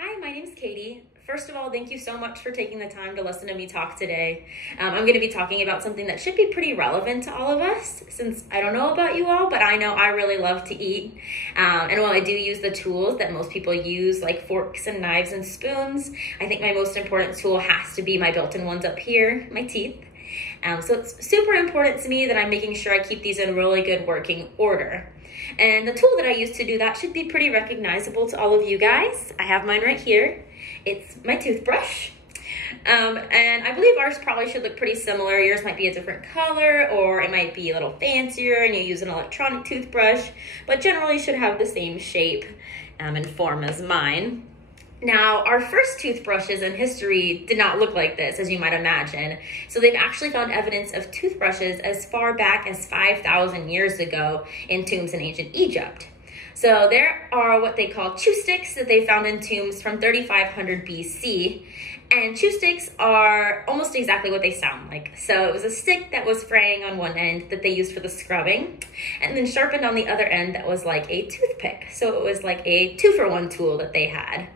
Hi, my name's Katie. First of all, thank you so much for taking the time to listen to me talk today. I'm going to be talking about something that should be pretty relevant to all of us, since I don't know about you all, but I know I really love to eat. And while I do use the tools that most people use, like forks and knives and spoons, I think my most important tool has to be my built-in ones up here, my teeth. So it's super important to me that I'm making sure I keep these in really good working order. And the tool that I use to do that should be pretty recognizable to all of you guys. I have mine right here. It's my toothbrush. And I believe ours probably should look pretty similar. Yours might be a different color, or it might be a little fancier and you use an electronic toothbrush, but generally should have the same shape and form as mine. Now, our first toothbrushes in history did not look like this, as you might imagine. So they've actually found evidence of toothbrushes as far back as 5,000 years ago in tombs in ancient Egypt. So there are what they call chew sticks that they found in tombs from 3500 BC. And chew sticks are almost exactly what they sound like. So it was a stick that was fraying on one end that they used for the scrubbing, and then sharpened on the other end that was like a toothpick. So it was like a 2-for-1 tool that they had.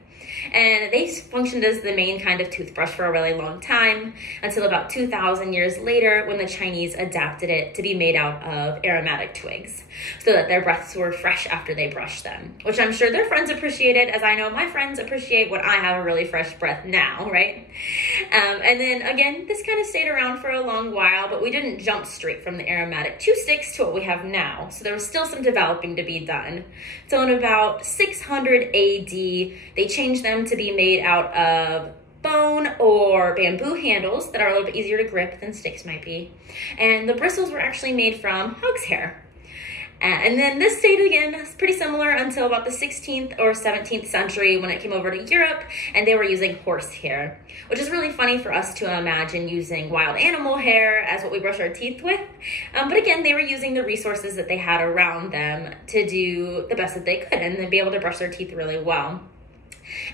And they functioned as the main kind of toothbrush for a really long time, until about 2,000 years later when the Chinese adapted it to be made out of aromatic twigs so that their breaths were fresh after they brushed them, which I'm sure their friends appreciated, as I know my friends appreciate when I have a really fresh breath now, right? And then again, this kind of stayed around for a long while, but we didn't jump straight from the aromatic chew sticks to what we have now. So there was still some developing to be done. So in about 600 AD, they changed them to be made out of bone or bamboo handles that are a little bit easier to grip than sticks might be. And the bristles were actually made from hog's hair. And then this stayed again pretty similar until about the 16th or 17th century when it came over to Europe and they were using horse hair, which is really funny for us to imagine using wild animal hair as what we brush our teeth with. But again, they were using the resources that they had around them to do the best that they could and then be able to brush their teeth really well.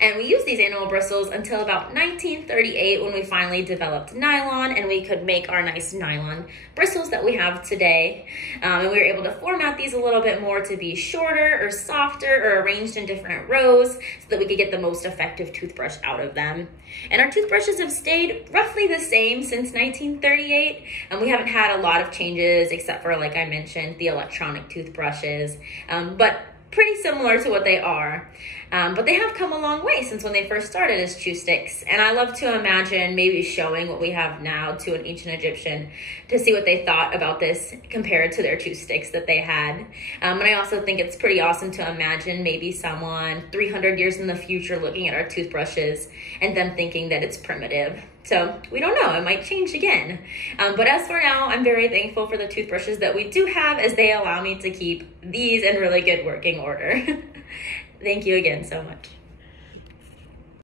And we used these animal bristles until about 1938 when we finally developed nylon and we could make our nice nylon bristles that we have today. And we were able to format these a little bit more to be shorter or softer or arranged in different rows so that we could get the most effective toothbrush out of them. And our toothbrushes have stayed roughly the same since 1938. And we haven't had a lot of changes except for, like I mentioned, the electronic toothbrushes. But pretty similar to what they are. But they have come a long way since when they first started as chew sticks. And I love to imagine maybe showing what we have now to an ancient Egyptian to see what they thought about this compared to their chew sticks that they had. And I also think it's pretty awesome to imagine maybe someone 300 years in the future looking at our toothbrushes and them thinking that it's primitive. So we don't know, it might change again. But as for now, I'm very thankful for the toothbrushes that we do have, as they allow me to keep these in really good working order. Thank you again so much.